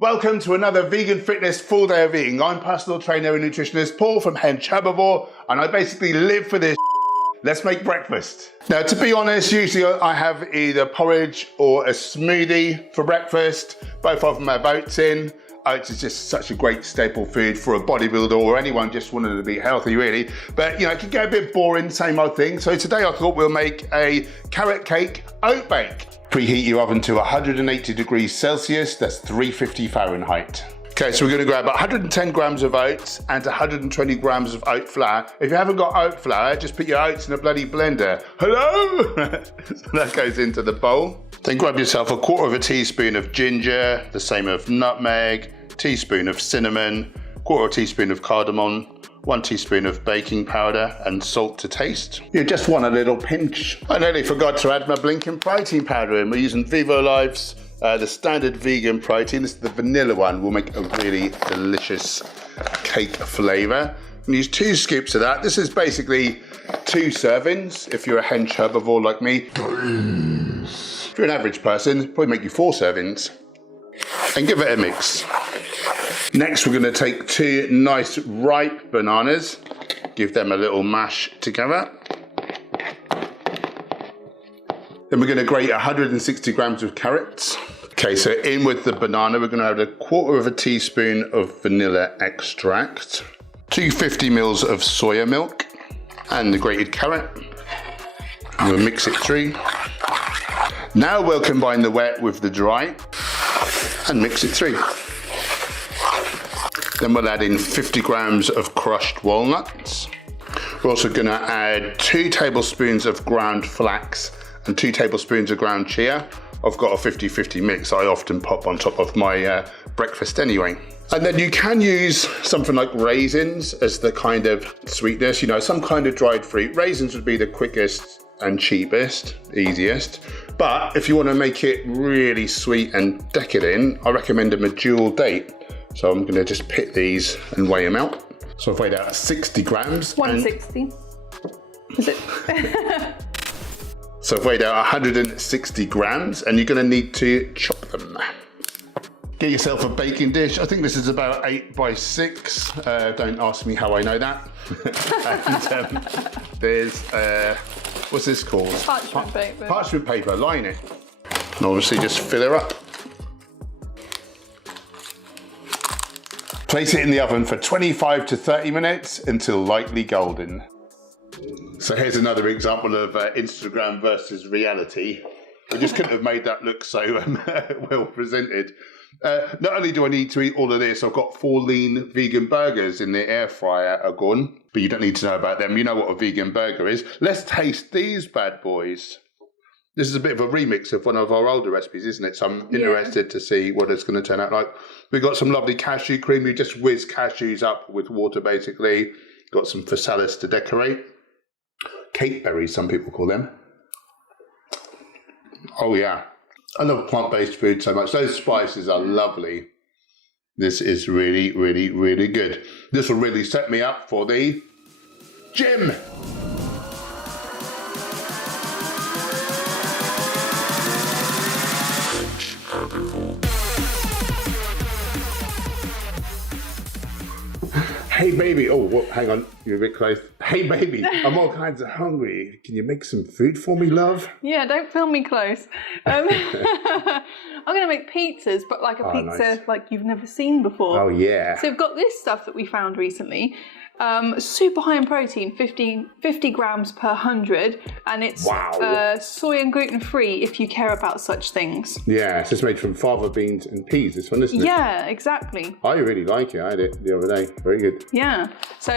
Welcome to another Vegan Fitness Full Day of Eating. I'm personal trainer and nutritionist Paul from Hench Herbivore, and I basically live for this. Let's make breakfast. Now, to be honest, usually I have either porridge or a smoothie for breakfast. Both of them have oats in. Oats is just such a great staple food for a bodybuilder or anyone just wanting to be healthy, really. But, it can get a bit boring, same old thing. So today I thought we'll make a carrot cake oat bake. Preheat your oven to 180 degrees Celsius, that's 350 Fahrenheit. Okay, so we're gonna grab 110 grams of oats and 120 grams of oat flour. If you haven't got oat flour, just put your oats in a bloody blender. Hello? So that goes into the bowl. Then grab yourself 1/4 teaspoon of ginger, the same of nutmeg, teaspoon of cinnamon, 1/4 teaspoon of cardamom, 1 teaspoon of baking powder and salt to taste. You just want a little pinch. I nearly forgot to add my blinking protein powder in. We're using Vivo Life's the standard vegan protein. This is the vanilla one. Will make a really delicious cake flavor. And use 2 scoops of that. This is basically 2 servings if you're a Hench herbivore like me. If you're an average person, it'll probably make you 4 servings. And give it a mix. Next, we're going to take 2 nice ripe bananas, give them a little mash together. Then we're going to grate 160 grams of carrots. Okay, so in with the banana, we're going to add 1/4 teaspoon of vanilla extract, 250 mils of soya milk, and the grated carrot. We'll mix it through. Now we'll combine the wet with the dry and mix it through. Then we'll add in 50 grams of crushed walnuts. We're also gonna add 2 tablespoons of ground flax and 2 tablespoons of ground chia. I've got a 50-50 mix I often pop on top of my breakfast anyway. And then you can use something like raisins as the kind of sweetness, some kind of dried fruit. Raisins would be the quickest and cheapest, easiest. But if you wanna make it really sweet and decadent, I recommend a medjool date. So I'm gonna just pick these and weigh them out. So I've weighed out 60 grams. 160. Is it? So I've weighed out 160 grams and you're gonna need to chop them. Get yourself a baking dish. I think this is about 8 by 6. Don't ask me how I know that. And there's, what's this called? Parchment paper. Parchment paper, line it. And obviously just fill her up. Place it in the oven for 25 to 30 minutes until lightly golden. So here's another example of Instagram versus reality. I just couldn't have made that look so well presented. Not only do I need to eat all of this, I've got 4 lean vegan burgers in the air fryer are gone, but you don't need to know about them. You know what a vegan burger is. Let's taste these bad boys. This is a bit of a remix of one of our older recipes, isn't it? So I'm interested to see what it's going to turn out like. We've got some lovely cashew cream. You just whiz cashews up with water, basically. Got some physalis to decorate. Cake berries, some people call them. Oh, yeah. I love plant-based food so much. Those spices are lovely. This is really, really, really good. This will really set me up for the gym. Hey baby, hang on, you're a bit close. Hey baby, I'm all kinds of hungry. Can you make some food for me, love? Yeah, don't film me close. I'm going to make pizzas, but like a pizza like you've never seen before. Oh yeah. So we've got this stuff that we found recently. Super high in protein, 50 grams per 100, and it's soy and gluten free if you care about such things. Yeah, it's just made from fava beans and peas, this one, isn't it? Yeah, exactly. I really like it. I had it the other day. Very good. Yeah. So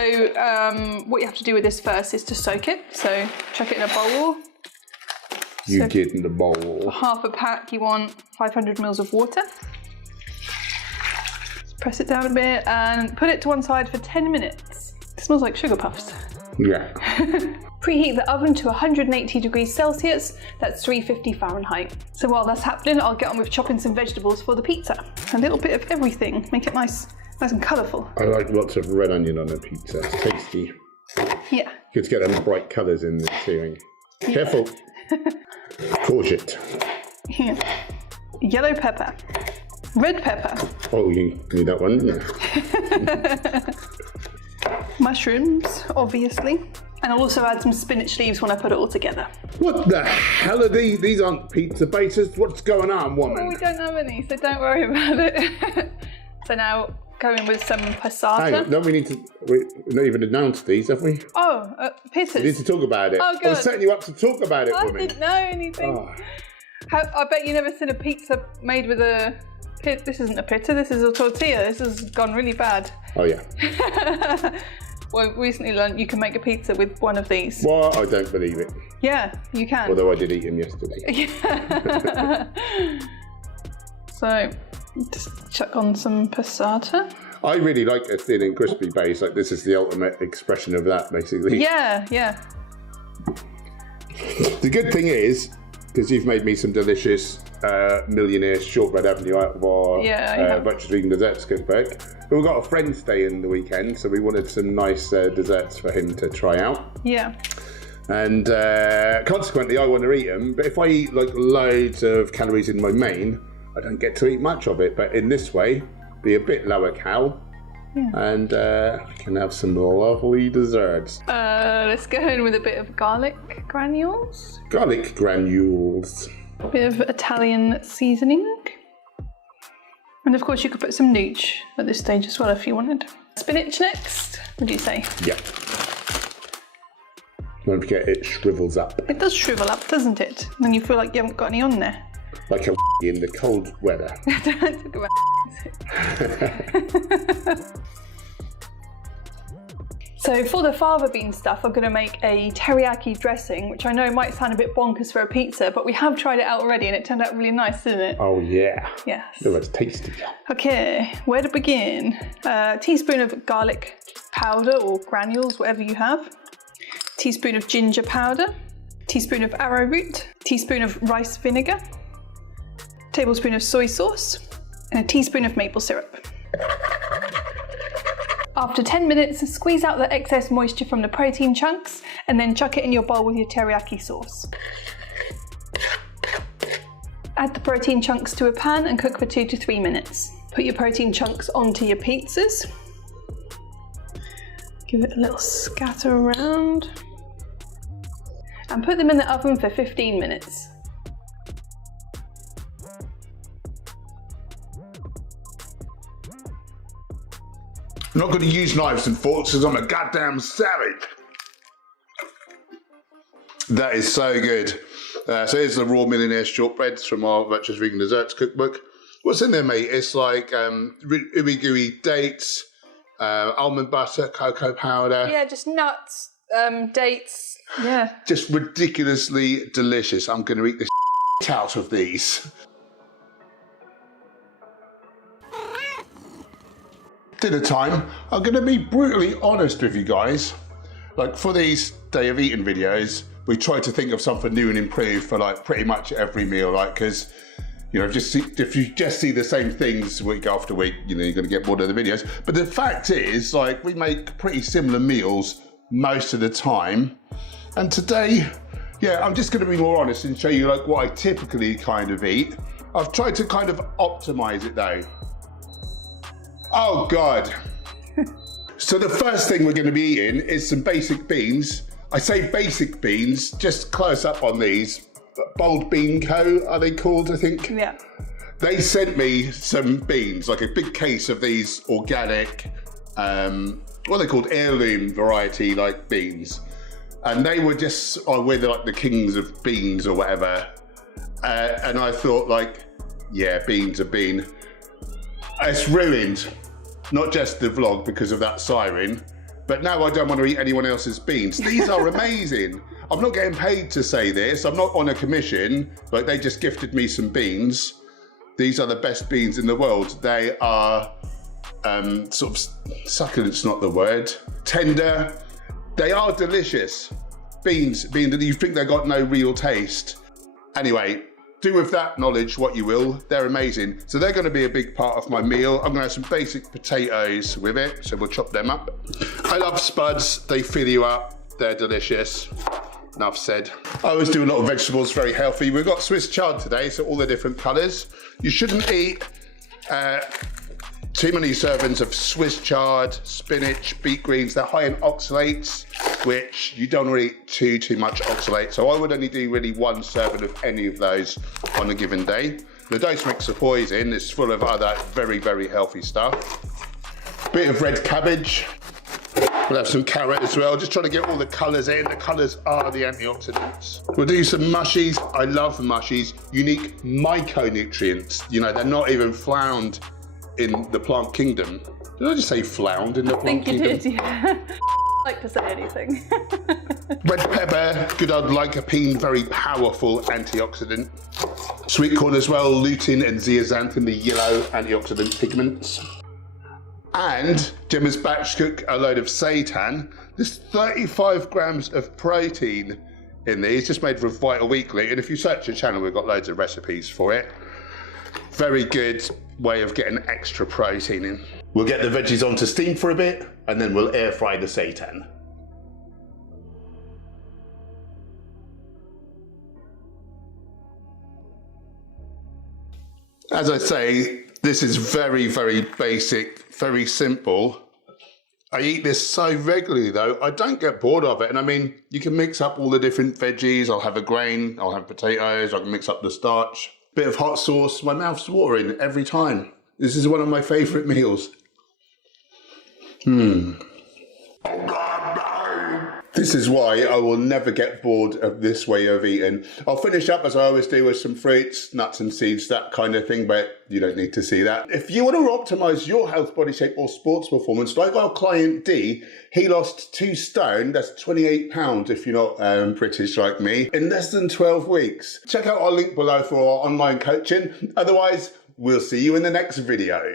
what you have to do with this first is to soak it. So chuck it in a bowl. You get in the bowl. Half a pack, you want 500 mils of water. Press it down a bit and put it to one side for 10 minutes. It smells like sugar puffs. Yeah. Preheat the oven to 180 degrees Celsius, that's 350 Fahrenheit. So while that's happening, I'll get on with chopping some vegetables for the pizza. A little bit of everything, make it nice and colourful. I like lots of red onion on a pizza, it's tasty. Yeah. Good to get them bright colours in the ceiling. Yeah. Careful. Courgette. Yeah. Yellow pepper. Red pepper. Oh, you need that one, didn't you? Mushrooms, obviously. And I'll also add some spinach leaves when I put it all together. What the hell are these? These aren't pizza bases. What's going on, woman? Oh, we don't have any, so don't worry about it. So now, go in with some passata. Hang on, don't we need to... We've not even announced these, have we? Oh, pizzas. We need to talk about it. Oh, I was good. setting you up to talk about it, I woman. didn't know anything. Oh. I bet you never seen a pizza made with a... This isn't a pizza, this is a tortilla. This has gone really bad. Oh, yeah. Well, recently learned you can make a pizza with one of these. Well, I don't believe it. Yeah, you can. Although I did eat them yesterday. So, just chuck on some passata. I really like a thin and crispy base. Like, this is the ultimate expression of that, basically. Yeah. The good thing is, because you've made me some delicious millionaire shortbread avenue out of our Butcher's Vegan Desserts cookbook. But we've got a friend staying the weekend, so we wanted some nice desserts for him to try out. Yeah. And consequently, I want to eat them. But if I eat like loads of calories in my main, I don't get to eat much of it. But in this way, be a bit lower cal. Yeah. And I can have some lovely desserts. Let's go in with a bit of garlic granules. Garlic granules. A bit of Italian seasoning. And of course you could put some nooch at this stage as well if you wanted. Spinach next, would you say? Yeah. Don't forget it shrivels up. It does shrivel up, doesn't it? And then you feel like you haven't got any on there. Like a in the cold weather. Don't talk about So for the fava bean stuff, I'm going to make a teriyaki dressing, which I know might sound a bit bonkers for a pizza, but we have tried it out already and it turned out really nice, didn't it? Oh yeah. Yes. Oh, that's tasty. Okay, where to begin? A teaspoon of garlic powder or granules, whatever you have. Teaspoon of ginger powder. Teaspoon of arrowroot. Teaspoon of rice vinegar. Tablespoon of soy sauce. And a teaspoon of maple syrup. After 10 minutes, squeeze out the excess moisture from the protein chunks and then chuck it in your bowl with your teriyaki sauce. Add the protein chunks to a pan and cook for 2 to 3 minutes. Put your protein chunks onto your pizzas. Give it a little scatter around. And put them in the oven for 15 minutes. I'm not going to use knives and forks because I'm a goddamn savage. That is so good. So here's the raw millionaire shortbreads from our Butcher's Vegan Desserts cookbook. What's in there, mate? It's like ooey gooey dates, almond butter, cocoa powder. Yeah, just nuts, dates. Yeah. Just ridiculously delicious. I'm going to eat the out of these. Dinner time. I'm going to be brutally honest with you guys. Like for these day of eating videos, we try to think of something new and improved for like pretty much every meal, like because you know if you just see the same things week after week, you know you're going to get bored of the videos. But the fact is, like we make pretty similar meals most of the time, and today, yeah, I'm just going to be more honest and show you like what I typically kind of eat. I've tried to kind of optimize it though. Oh God. So the first thing we're going to be eating is some basic beans. I say basic beans, just close up on these. Bold Bean Co, are they called, I think? Yeah. They sent me some beans, like a big case of these organic, what are they called, heirloom variety like beans. And they were just, we're like the kings of beans or whatever. And I thought like, yeah, beans are bean. It's ruined, not just the vlog because of that siren, but now I don't want to eat anyone else's beans. These are amazing. I'm not getting paid to say this. I'm not on a commission. Like they just gifted me some beans. These are the best beans in the world. They are sort of succulent's not the word. Tender. They are delicious. Beans, you think they got no real taste. Anyway, do with that knowledge what you will. They're amazing. So they're going to be a big part of my meal. I'm going to have some basic potatoes with it, so we'll chop them up. I love spuds. They fill you up. They're delicious. Enough said. I always do a lot of vegetables, very healthy. We've got Swiss chard today, so all the different colours. You shouldn't eat Too many servings of Swiss chard, spinach, beet greens. They're high in oxalates, which you don't want to eat too much oxalate. So I would only do really 1 serving of any of those on a given day. The dose mix of poison is full of other very, very healthy stuff. Bit of red cabbage. We'll have some carrot as well, just trying to get all the colours in. The colours are the antioxidants. We'll do some mushies. I love mushies. Unique myconutrients. You know, they're not even found in the plant kingdom. Did I just say flound in the plant kingdom? I think you did, yeah. I like to say anything. Red pepper, good old lycopene, very powerful antioxidant. Sweet corn as well, lutein and zeaxanthin, the yellow antioxidant pigments. And Gemma's batch cook a load of seitan. There's 35 grams of protein in these, just made for Vital Weekly. And if you search the channel, we've got loads of recipes for it. Very good way of getting extra protein in. We'll get the veggies onto steam for a bit, and then we'll air fry the seitan. As I say, this is very, very basic, very simple. I eat this so regularly though, I don't get bored of it. And I mean, you can mix up all the different veggies. I'll have a grain, I'll have potatoes, I can mix up the starch. Bit of hot sauce, my mouth's watering every time. This is one of my favourite meals. This is why I will never get bored of this way of eating. I'll finish up as I always do with some fruits, nuts and seeds, that kind of thing, but you don't need to see that. If you want to optimise your health, body shape or sports performance, like our client D, he lost 2 stone, that's 28 pounds if you're not British like me, in less than 12 weeks. Check out our link below for our online coaching. Otherwise, we'll see you in the next video.